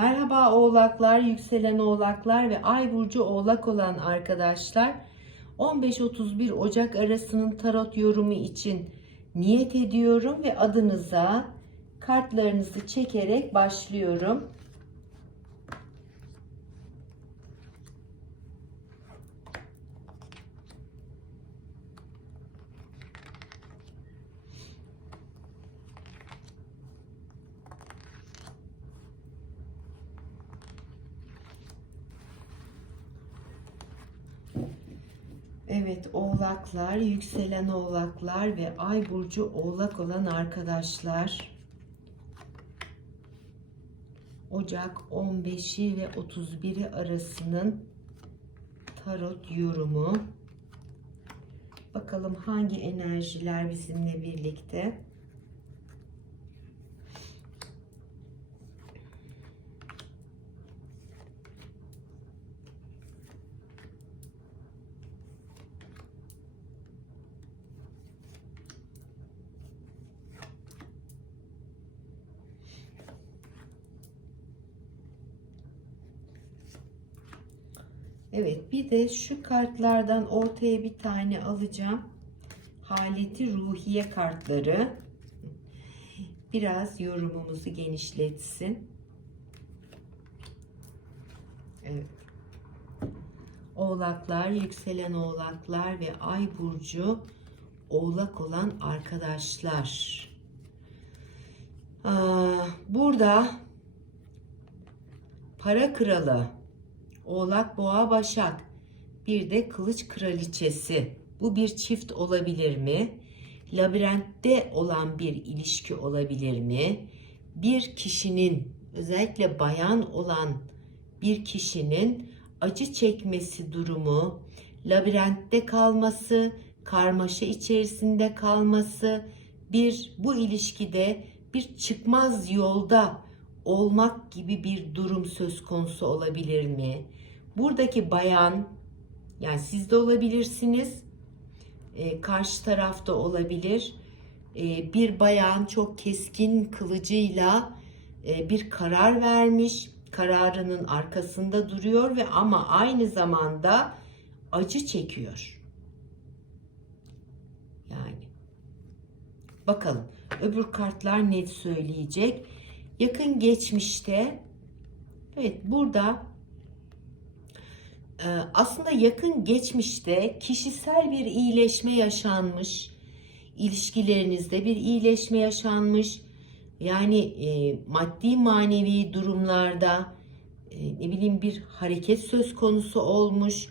Merhaba oğlaklar, yükselen oğlaklar ve ay burcu oğlak olan arkadaşlar. 15-31 Ocak arasının tarot yorumu için niyet ediyorum ve adınıza kartlarınızı çekerek başlıyorum. Evet oğlaklar, yükselen oğlaklar ve ay burcu oğlak olan arkadaşlar. Ocak 15'i ve 31'i arasının tarot yorumu. Bakalım hangi enerjiler bizimle birlikte. Evet bir de şu kartlardan ortaya bir tane alacağım. Haleti ruhiye kartları. Biraz yorumumuzu genişletsin. Evet. Oğlaklar, yükselen oğlaklar ve ay burcu oğlak olan arkadaşlar. Aa, burada para kralı, Oğlak, Boğa, Başak. Bir de Kılıç Kraliçesi. Bu bir çift olabilir mi? Labirentte olan bir ilişki olabilir mi? Bir kişinin özellikle bayan olan bir kişinin acı çekmesi durumu, labirentte kalması, karmaşa içerisinde kalması, bir bu ilişkide bir çıkmaz yolda olmak gibi bir durum söz konusu olabilir mi? Buradaki bayan yani siz de olabilirsiniz. E, karşı tarafta olabilir. E, bir bayan çok keskin kılıcıyla e, bir karar vermiş. Kararının arkasında duruyor ve ama aynı zamanda acı çekiyor. Yani bakalım öbür kartlar ne söyleyecek? Yakın geçmişte evet burada aslında yakın geçmişte kişisel bir iyileşme yaşanmış, ilişkilerinizde bir iyileşme yaşanmış. Yani e, maddi manevi durumlarda e, ne bileyim bir hareket söz konusu olmuş.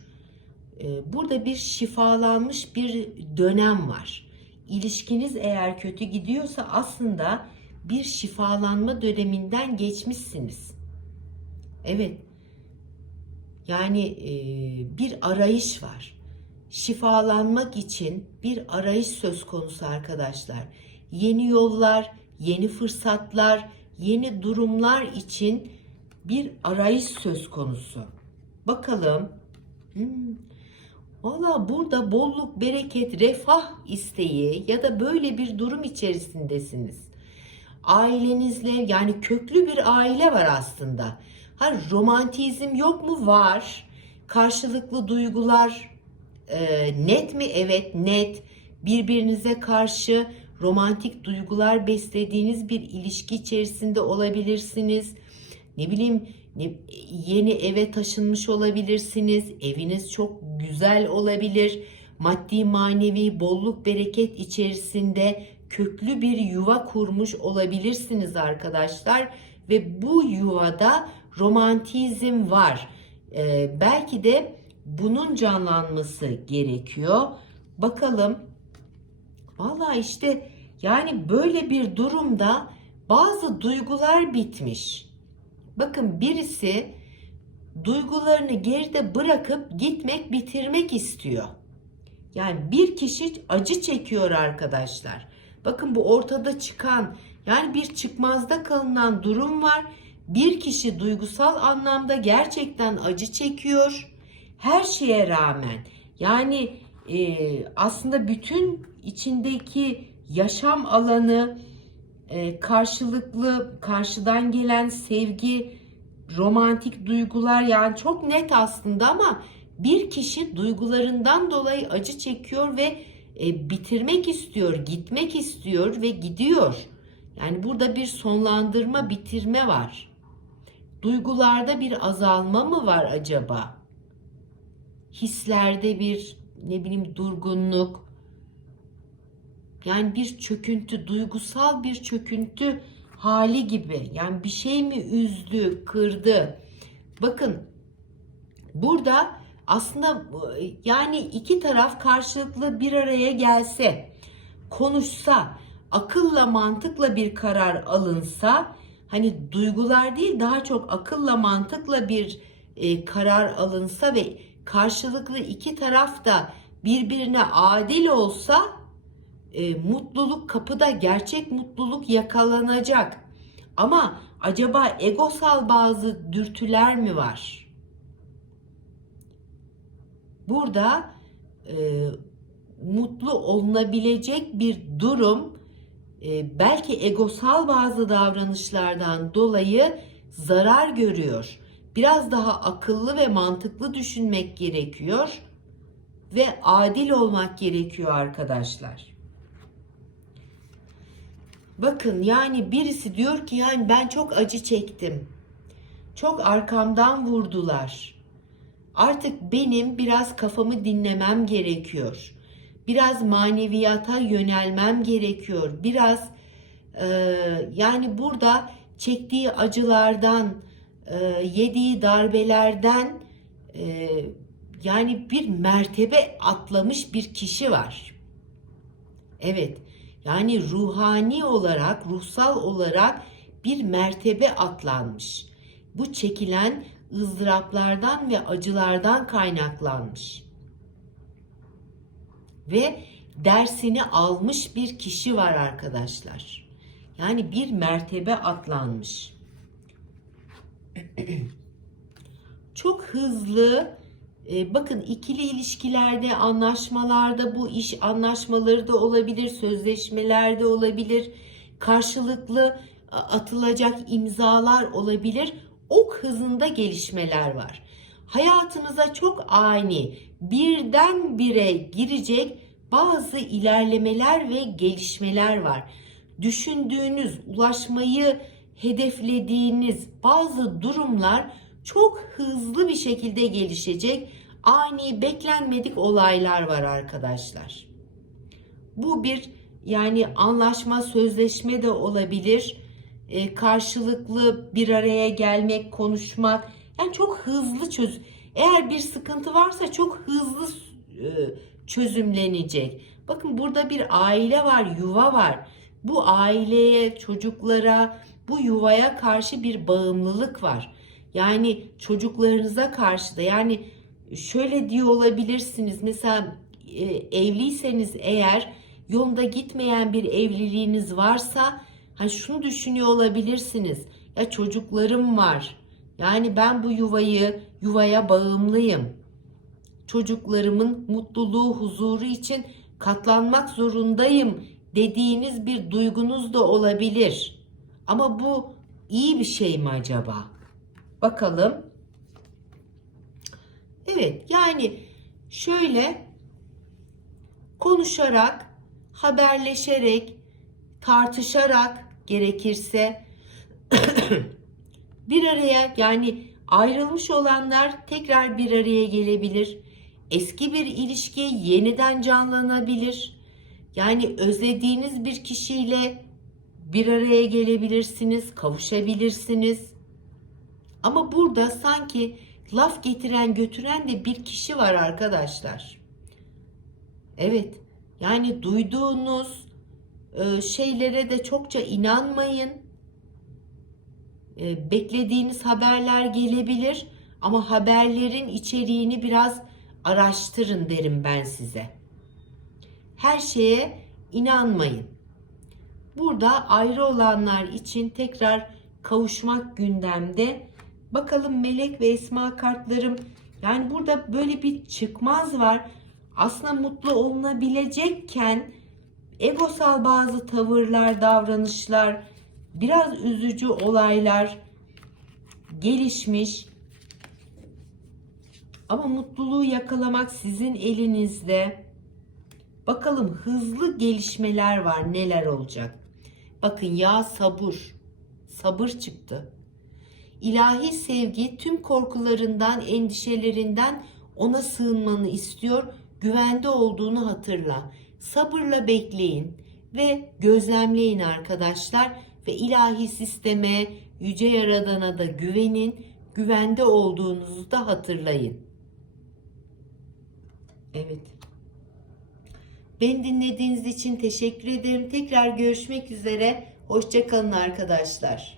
E, burada bir şifalanmış bir dönem var. İlişkiniz eğer kötü gidiyorsa aslında bir şifalanma döneminden geçmişsiniz. Evet, yani e, bir arayış var. Şifalanmak için bir arayış söz konusu arkadaşlar. Yeni yollar, yeni fırsatlar, yeni durumlar için bir arayış söz konusu. Bakalım. Hmm. Valla burada bolluk, bereket, refah isteği ya da böyle bir durum içerisindesiniz. Ailenizle yani köklü bir aile var aslında Ha romantizm yok mu? Var. Karşılıklı duygular e, net mi? Evet net. Birbirinize karşı romantik duygular beslediğiniz bir ilişki içerisinde olabilirsiniz. Ne bileyim yeni eve taşınmış olabilirsiniz. Eviniz çok güzel olabilir. Maddi manevi bolluk bereket içerisinde köklü bir yuva kurmuş olabilirsiniz arkadaşlar ve bu yuvada romantizm var. Ee, belki de bunun canlanması gerekiyor. Bakalım. Valla işte yani böyle bir durumda bazı duygular bitmiş. Bakın birisi duygularını geride bırakıp gitmek, bitirmek istiyor. Yani bir kişi acı çekiyor arkadaşlar. Bakın bu ortada çıkan yani bir çıkmazda kalınan durum var bir kişi duygusal anlamda gerçekten acı çekiyor. Her şeye rağmen yani e, aslında bütün içindeki yaşam alanı e, karşılıklı karşıdan gelen sevgi romantik duygular yani çok net aslında ama bir kişi duygularından dolayı acı çekiyor ve e, bitirmek istiyor, gitmek istiyor ve gidiyor. Yani burada bir sonlandırma, bitirme var. Duygularda bir azalma mı var acaba? Hislerde bir ne bileyim durgunluk, yani bir çöküntü, duygusal bir çöküntü hali gibi. Yani bir şey mi üzdü, kırdı? Bakın burada aslında yani iki taraf karşılıklı bir araya gelse, konuşsa, akılla mantıkla bir karar alınsa, hani duygular değil daha çok akılla mantıkla bir e, karar alınsa ve karşılıklı iki taraf da birbirine adil olsa e, mutluluk kapıda gerçek mutluluk yakalanacak. Ama acaba egosal bazı dürtüler mi var? Burada e, mutlu olunabilecek bir durum e, belki egosal bazı davranışlardan dolayı zarar görüyor. Biraz daha akıllı ve mantıklı düşünmek gerekiyor ve adil olmak gerekiyor arkadaşlar. Bakın yani birisi diyor ki yani ben çok acı çektim. Çok arkamdan vurdular. Artık benim biraz kafamı dinlemem gerekiyor. Biraz maneviyata yönelmem gerekiyor. Biraz e, yani burada çektiği acılardan, e, yediği darbelerden e, yani bir mertebe atlamış bir kişi var. Evet yani ruhani olarak, ruhsal olarak bir mertebe atlanmış. Bu çekilen ızdıraplardan ve acılardan kaynaklanmış. Ve dersini almış bir kişi var arkadaşlar. Yani bir mertebe atlanmış. Çok hızlı e, bakın ikili ilişkilerde, anlaşmalarda bu iş anlaşmaları da olabilir, sözleşmelerde olabilir, karşılıklı atılacak imzalar olabilir. Ok hızında gelişmeler var. Hayatınıza çok ani, birden bire girecek bazı ilerlemeler ve gelişmeler var. Düşündüğünüz, ulaşmayı hedeflediğiniz bazı durumlar çok hızlı bir şekilde gelişecek ani beklenmedik olaylar var arkadaşlar. Bu bir yani anlaşma, sözleşme de olabilir. E, karşılıklı bir araya gelmek, konuşmak. Yani çok hızlı çöz. Eğer bir sıkıntı varsa çok hızlı e, çözümlenecek. Bakın burada bir aile var, yuva var. Bu aileye, çocuklara, bu yuvaya karşı bir bağımlılık var. Yani çocuklarınıza karşı da yani şöyle diyor olabilirsiniz. Mesela e, evliyseniz eğer yolunda gitmeyen bir evliliğiniz varsa hani şunu düşünüyor olabilirsiniz. Ya çocuklarım var. Yani ben bu yuvayı yuvaya bağımlıyım. Çocuklarımın mutluluğu, huzuru için katlanmak zorundayım dediğiniz bir duygunuz da olabilir. Ama bu iyi bir şey mi acaba? Bakalım. Evet yani şöyle konuşarak, haberleşerek, tartışarak gerekirse bir araya yani ayrılmış olanlar tekrar bir araya gelebilir. Eski bir ilişki yeniden canlanabilir. Yani özlediğiniz bir kişiyle bir araya gelebilirsiniz, kavuşabilirsiniz. Ama burada sanki laf getiren götüren de bir kişi var arkadaşlar. Evet yani duyduğunuz e, şeylere de çokça inanmayın. E, beklediğiniz haberler gelebilir ama haberlerin içeriğini biraz araştırın derim ben size. Her şeye inanmayın. Burada ayrı olanlar için tekrar kavuşmak gündemde Bakalım melek ve esma kartlarım. Yani burada böyle bir çıkmaz var. Aslında mutlu olunabilecekken egosal bazı tavırlar, davranışlar, biraz üzücü olaylar, gelişmiş. Ama mutluluğu yakalamak sizin elinizde. Bakalım hızlı gelişmeler var neler olacak. Bakın ya sabır. Sabır çıktı. İlahi sevgi tüm korkularından, endişelerinden ona sığınmanı istiyor. Güvende olduğunu hatırla. Sabırla bekleyin ve gözlemleyin arkadaşlar ve ilahi sisteme, yüce yaradana da güvenin. Güvende olduğunuzu da hatırlayın. Evet. Beni dinlediğiniz için teşekkür ederim. Tekrar görüşmek üzere. Hoşçakalın arkadaşlar.